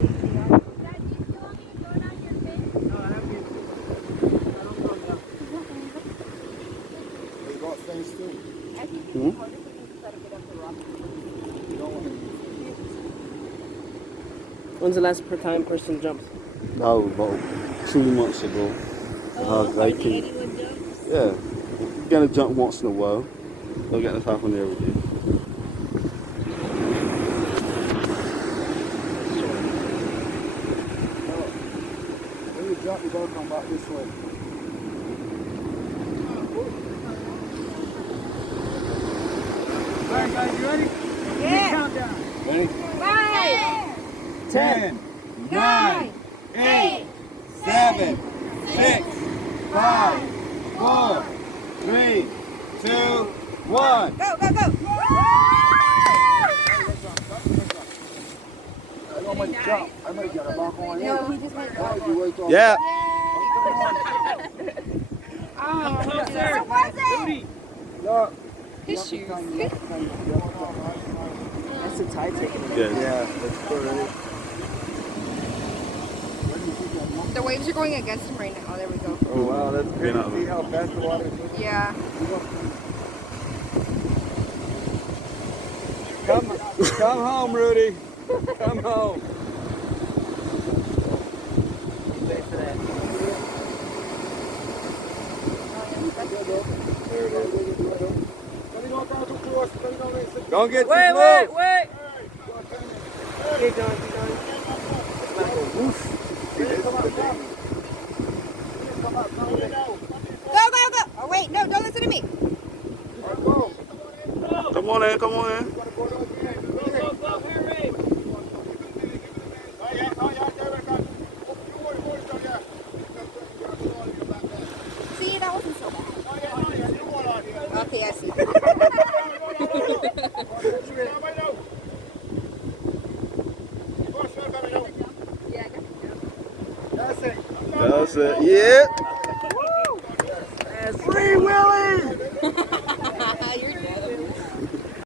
When's the last time person jumped? Oh, about 2 months ago. Hardly anyone jumps. Yeah, you're gonna jump once in a while. Don't get this happen every day. When you jump, you gotta come back this way. All right, guys, you ready? Yeah. Countdown. Ready? 5, 10, 9, 8, 7, 6, 5, 4, 3, 2, 1. Go, go, go. I might jump. I might get a lock on you. No, he just went Oh, you wait till- Yeah. Oh, closer. what was it? Rudy. Look. His shoes. That's the tide taking it. Yeah, that's correct. The waves are going against him right now. Oh, there we go. Oh, wow, that's great to see how fast the water is moving. Yeah. Come home, Rudy. Come home. Wait for that. Don't get too Wait, close. wait, wait. Keep going, keep going. It's not going woof. Go, go, go. Oh, wait. No, don't listen to me. Come on in, come on in. See, that wasn't so bad. Okay, I see. That's it. Yeah. That's Free Willy! You're